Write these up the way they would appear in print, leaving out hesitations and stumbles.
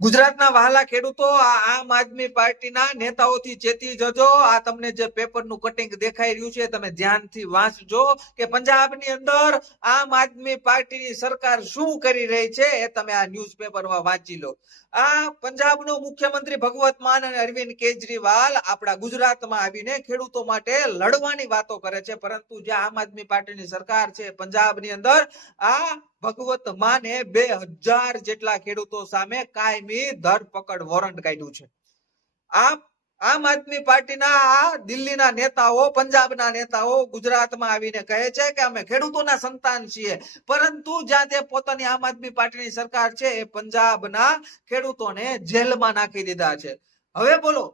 ગુજરાતના વહાલા ખેડૂતો આ આમ આદમી પાર્ટીના નેતાઓથી ચેતી જજો। આ તમને જે પેપરનું કટિંગ દેખાઈ રહ્યું છે તમે ધ્યાનથી વાંચજો કે પંજાબની અંદર આમ આદમી પાર્ટીની સરકાર શું કરી રહી છે એ તમે આ ન્યૂઝપેપરમાં વાંચી લો। આ પંજાબનો મુખ્યમંત્રી ભગવત માન અને અરવિંદ કેજરીવાલ આપણા ગુજરાતમાં આવીને ખેડૂતો માટે લડવાની વાતો કરે છે, પરંતુ જે આમ આદમી પાર્ટીની સરકાર છે પંજાબની અંદર આ ભગવત માને 2000 જેટલા ખેડૂતો સામે કાયમી ધરપકડ વોરંટ કાઢ્યું છે। આમ આદમી પાર્ટીના આ દિલ્હીના નેતાઓ, પંજાબના નેતાઓ ગુજરાતમાં આવીને કહે છે કે અમે ખેડૂતોના સંતાન છીએ, પરંતુ જ્યાં તે પોતાની આમ આદમી પાર્ટીની સરકાર છે એ પંજાબના ખેડૂતોને જેલમાં નાખી દીધા છે। હવે બોલો,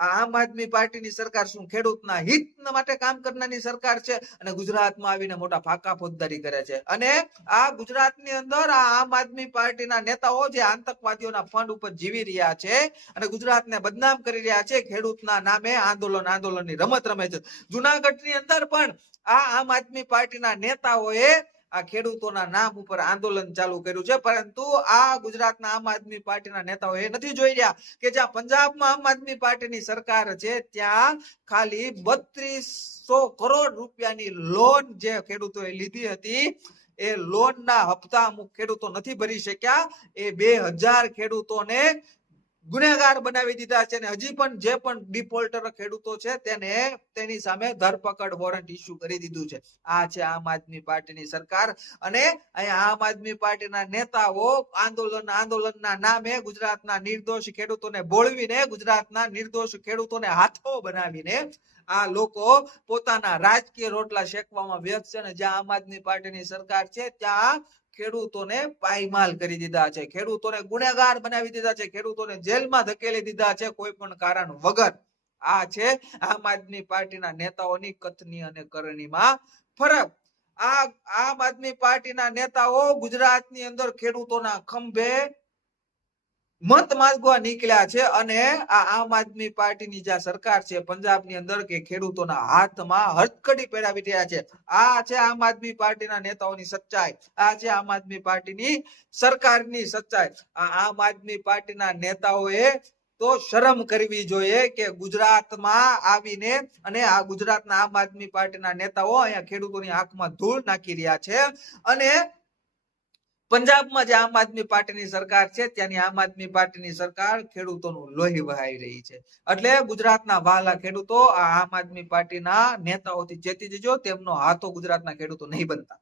આમ આદમી પાર્ટીની સરકાર શું ખેડૂતના હિત માટે કામ કરનારની સરકાર છે અને ગુજરાતમાં આવીને મોટા ફાકા ફોજદારી કરે છે। અને આ ગુજરાતની અંદર આ આમ આદમી પાર્ટીના નેતાઓ જે આતંકવાદીઓના ફંડ ઉપર જીવી રહ્યા છે અને ગુજરાતને બદનામ કરી રહ્યા છે, ખેડૂતના નામે આંદોલનની રમત રમે છે। જુનાગઢની અંદર પણ આ આમ આદમી પાર્ટીના નેતાઓએ આ ખેડૂતોના નામ ઉપર આંદોલન ચાલુ કર્યું છે, પરંતુ આ ગુજરાતના આમ આદમી પાર્ટીના નેતાઓ એ નથી જોઈ રહ્યા કે જ્યાં પંજાબમાં આમ આદમી પાર્ટીની સરકાર છે ત્યાં ખાલી 3200 કરોડ રૂપિયાની લોન જે ખેડૂતોએ લીધી હતી એ લોનના હપ્તા અમુક ખેડૂતો નથી ભરી શક્યા, એ 2000 ખેડૂતોને ગુનેગાર બનાવી દીધા છે અને હજી પણ જે પણ ડિફોલ્ટર ખેડૂતો છે તેને તેની સામે ધરપકડ વોરંટ ઇસ્યુ કરી દીધું છે। આ છે આમ આદમી પાર્ટીની સરકાર અને અહીંયા આમ આદમી પાર્ટીના નેતાઓ આંદોલનના નામે ગુજરાતના નિર્દોષ ખેડૂતોને બોળવીને, ગુજરાતના નિર્દોષ ખેડૂતોને હાથો બનાવીને આ લોકો પોતાના રાજકીય રોટલા શેકવામાં વ્યસ્ત છે અને જ્યાં આમ આદમી પાર્ટીની સરકાર છે ત્યાં ખેડૂતોને પાયમાલ કરી દીધા છે, ખેડૂતોને ગુનેગાર બનાવી દીધા છે, ખેડૂતોને જેલમાં ધકેલી દીધા છે કોઈ પણ કારણ વગર। આ છે આમ આદમી પાર્ટીના નેતાઓની કથની અને કરણીમાં ફરક। આ આમ આદમી પાર્ટીના નેતાઓ ગુજરાતની અંદર ખેડૂતોના ખંભે મત માંગવા નીકળ્યા છે અને આ આમ આદમી પાર્ટીની જે સરકાર છે પંજાબની અંદર કે ખેડૂતોના હાથમાં હથકડી પહેરાવી રહ્યા છે। આ છે આમ આદમી પાર્ટીના નેતાઓની સચ્ચાઈ, આ છે આમ આદમી પાર્ટીની સરકારની સચ્ચાઈ। આ આમ આદમી પાર્ટીના નેતાઓએ તો શરમ કરવી જોઈએ કે ગુજરાતમાં આવીને અને આ ગુજરાતના આમ આદમી પાર્ટીના નેતાઓ અહીંયા ખેડૂતોની આંખમાં ધૂળ નાખી રહ્યા છે અને પંજાબમાં જે આમ આદમી પાર્ટીની સરકાર છે ત્યાંની આમ આદમી પાર્ટીની સરકાર ખેડૂતોનું લોહી વહાઈ રહી છે। એટલે ગુજરાતના વહાલા ખેડૂતો આ આમ આદમી પાર્ટીના નેતાઓથી ચેતી જજો, તેમનો હાથો ગુજરાતના ખેડૂતો નહીં બનતા।